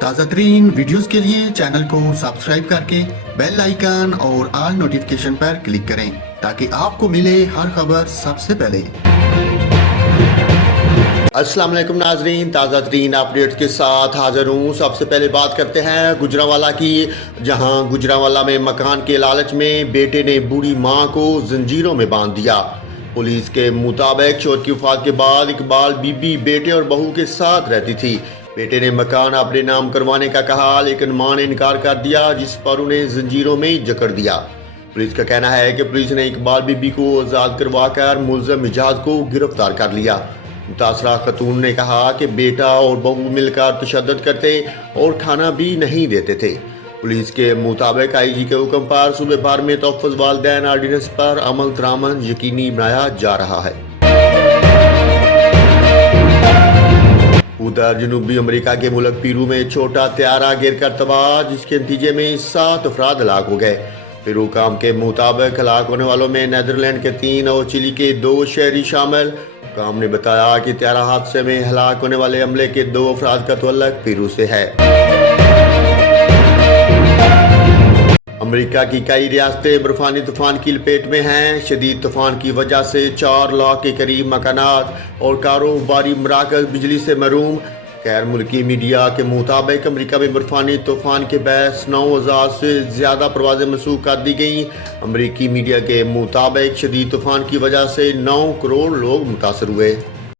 تازہ ترین ویڈیوز کے لیے چینل کو سبسکرائب کر کے بیل آئیکن اور آل نوٹیفیکیشن پر کلک کریں تاکہ آپ کو ملے ہر خبر سب سے پہلے۔ السلام علیکم ناظرین، تازہ ترین اپڈیٹس کے ساتھ حاضر ہوں۔ سب سے پہلے بات کرتے ہیں گجرانوالہ کی، جہاں گجرانوالہ میں مکان کے لالچ میں بیٹے نے بوڑھی ماں کو زنجیروں میں باندھ دیا۔ پولیس کے مطابق شوہر کی وفات کے بعد اقبال بی بی بیٹے اور بہو کے ساتھ رہتی تھی۔ بیٹے نے مکان اپنے نام کروانے کا کہا، لیکن ماں نے انکار کر دیا، جس پر انہیں زنجیروں میں جکڑ دیا۔ پولیس کا کہنا ہے کہ پولیس نے اقبال بی بی کو آزاد کروا کر ملزم اجاز کو گرفتار کر لیا۔ متاثرہ خاتون نے کہا کہ بیٹا اور بہو مل کر تشدد کرتے اور کھانا بھی نہیں دیتے تھے۔ پولیس کے مطابق آئی جی کے حکم پر صوبے بھر میں تحفظ والدین آرڈیننس پر عمل درآمد یقینی بنایا جا رہا ہے۔ ادھر جنوبی امریکہ کے ملک پیرو میں چھوٹا طیارہ گر کر تباہ، جس کے نتیجے میں 7 افراد ہلاک ہو گئے۔ پیرو حکام کے مطابق ہلاک ہونے والوں میں نیدرلینڈ کے 3 اور چلی کے 2 شہری شامل۔ حکام نے بتایا کہ طیارہ حادثے میں ہلاک ہونے والے عملے کے 2 افراد کا تعلق پیرو سے ہے۔ امریکہ کی کئی ریاستیں برفانی طوفان کی لپیٹ میں ہیں۔ شدید طوفان کی وجہ سے 4 لاکھ کے قریب مکانات اور کاروباری مراکز بجلی سے محروم۔ غیر ملکی میڈیا کے مطابق امریکہ میں برفانی طوفان کے باعث 9,000 سے زیادہ پروازیں منسوخ کر دی گئیں۔ امریکی میڈیا کے مطابق شدید طوفان کی وجہ سے 9 کروڑ لوگ متاثر ہوئے۔